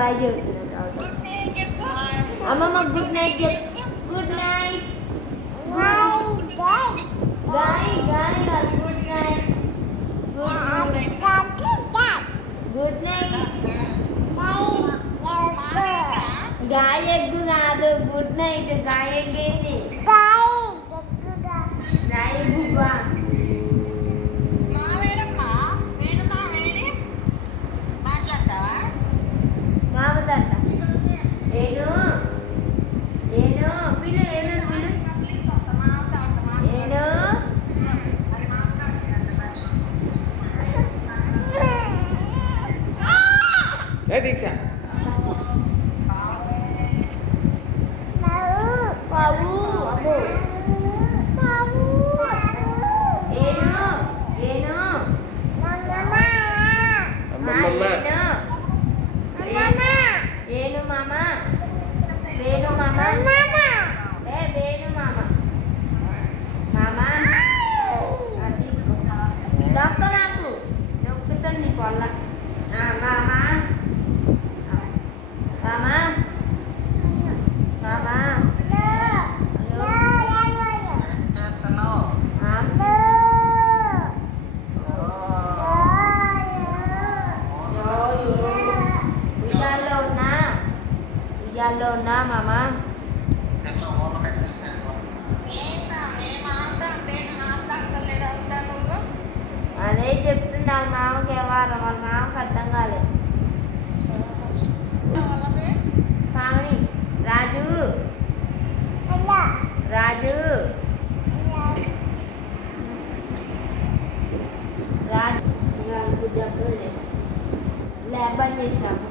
Bye చెప్తున్నాడు. అమ్మమ్మ good night చెప్పు. Good night. Guy guy guy good night. Good night. గాయ ఎగ్గు కాదు, గుడ్ నైట్. గాయ ఎగ్ ఏంది? గాయ గుగ్గా. మామదంట ఏను ఏను పిలు ఏను పిలు ఏను. దీక్ష పావు అబ్బో ఏను ఏను ఏను మామ వేణు మామ ఏ వేణు మామ మామ తీసుకో. నొక్క నాకు నొక్కుతుంది పొల్ల. మామ మామ మామ ఉయ్యాల్లో ఉన్నా మామ. అదే చెప్తున్నాను మామకి వారం వాళ్ళ మామకి అర్థం కాలేదు. పావని రాజు రాజు రాజు చెప్పలేదు. ల్యాబ్ బంద్ చేసినాము.